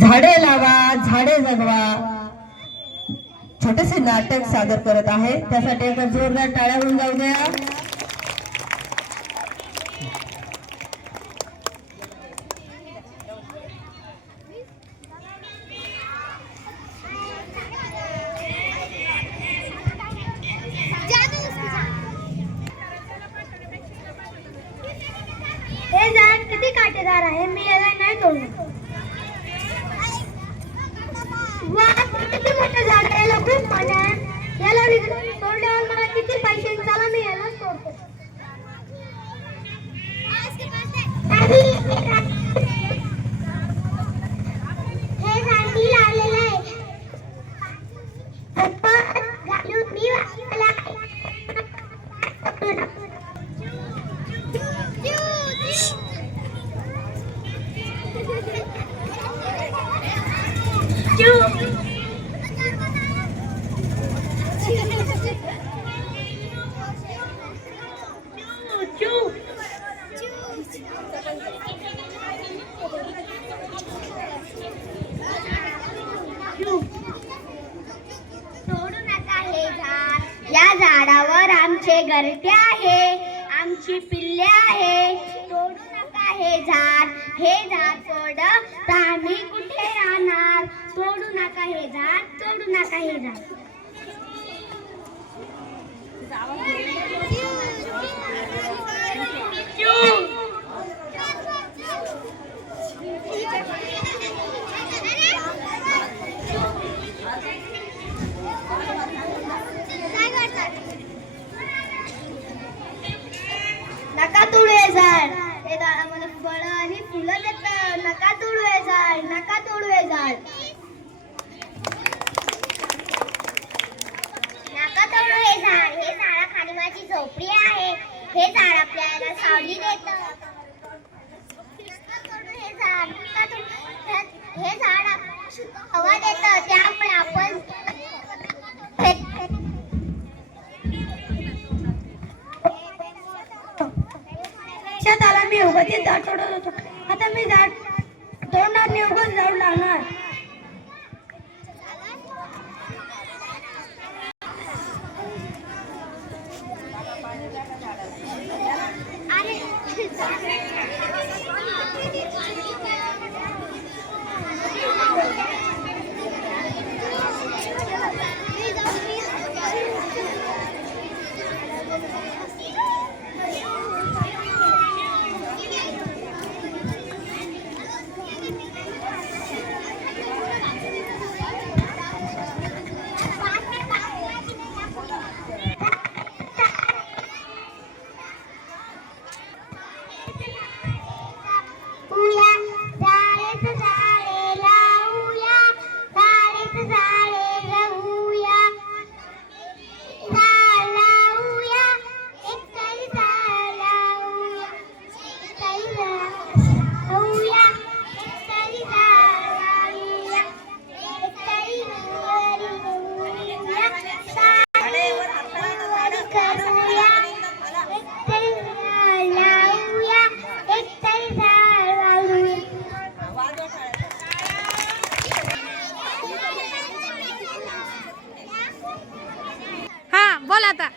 झाडे लावा झाडे जगवा. छोटेसे नाटक सादर करत आहे. त्यासाठी एकदा जोरदार टाळ्या होऊन जाऊ द्या हे झाड किती काटेदार आहे मी याला नाही तोडणार वा किती मोठं झाड आहे याला खूप पाणी आहे याला मला किती पैसे चला मी याला हे झाड मी लावलेलं आहे आपण घालून मी वाचलेलं आहे. सोडू नका हे झाड या झाडावर आमचे घरटे आहे आमची पिल्ले आहे. तोडू नका हे झाड हे झाड तोड तर आम्ही कुठे राहणार? तोडू नका हे झाड तोडू नका हे झाड नका तोडू हे झाड हे झाड आम्हाला फळं आणि फुलं देतं नका तोडू जाल नका तोडू जाल. नका नका तोडू हे झाड हे माझी झोपडी आहे. हे झाड आपल्याला सावली देत. हे झाड. हवा देतं. त्यामुळे आपण मी उभं ते झाड होतो. आता मी झाड तोंडाने उगाच जाऊ लागणार अरे आता